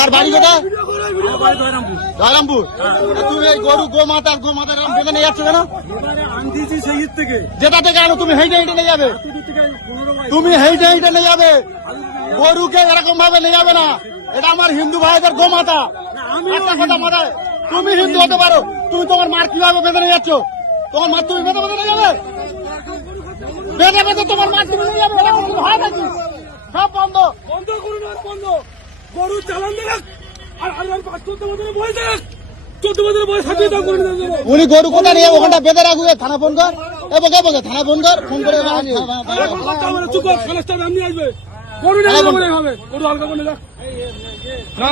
আর বাড়ি কোথা? জয়রামপুর। তুমি এই গরু গোমাতার বেঁধে নিয়ে যাচ্ছ কেন? যেটা থেকে আনো তুমি হেঁটে হেঁটে নিয়ে যাবে, তুমি হেঁটে হেঁটে নিয়ে যাবে, গরুকে এরকম ভাবে নিয়ে যাবে না। এটা আমার হিন্দু ভাইদের গোমাতা। একটা কথা মাথায়, তুমি হিন্দু হতে পারো, তুমি তোমার মার কিভাবে বেঁধে নিয়ে যাচ্ছ? তোমার মার তুমি বেঁধে বেঁধে নিয়ে যাবে, বেঁধে বেঁধে তোমার মার তুমি নিয়ে যাবে, এরকম কিছু হয় নাকি? সব বন্ধ, বন্ধ করুন, আর বন্ধ। গরু চালান দেখ, আর 14 বছরের বয়স দেখ, 14 বছরের বয়স হাতিয়ে দাও করে দেবো। উনি গরু কোথা নিয়ে ওখানটা বেঁধে রাখবে, থানা ফোন কর, বকে থানা ফোন কর, ফোন করে এখন কথা বলে চুপ কর, খালেস্টার নাম নিয়ে আসবে। গরু নিয়ে যাবে হবে, গরু হালকা করে দেখ। না,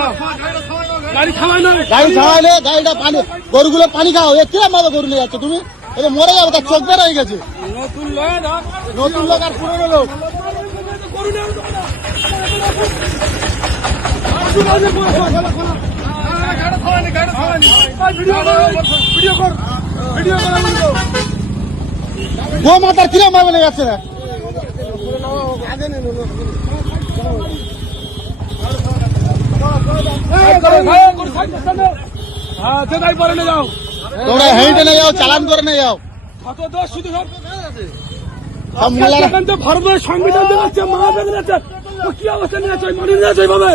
গাড়ি থামায় না, গাড়ি ছাড়াইলে গাড়িটা পানি, গরুগুলো পানি খাও। এ কিরম ভাবে গরু নিয়ে যাচ্ছে তুমি? এটা মরে যাবে, তার চোখ বের হয়ে গেছে। নতুন লয় না, নতুন লোক আর পুরনো লোক। গরু নিয়ে আসবে না। আসুন, আসুন, ভিডিও কর, ভিডিও কর, গোমাতার কিরম ভাবে নিয়ে যাচ্ছে না? হ্যাঁ, যেটাই পরে নিয়ে যাও, তোমরা হেঁটে নিয়ে যাও, চালান করে নিয়ে যাও। কত দোষ শুধু সব সব মেলার ভারতের সংবিধান দেখাচ্ছে, মা বেঁধে যাচ্ছে, কি অবস্থা নিয়ে যাচ্ছে, মানুষ নিয়ে যাচ্ছে এইভাবে।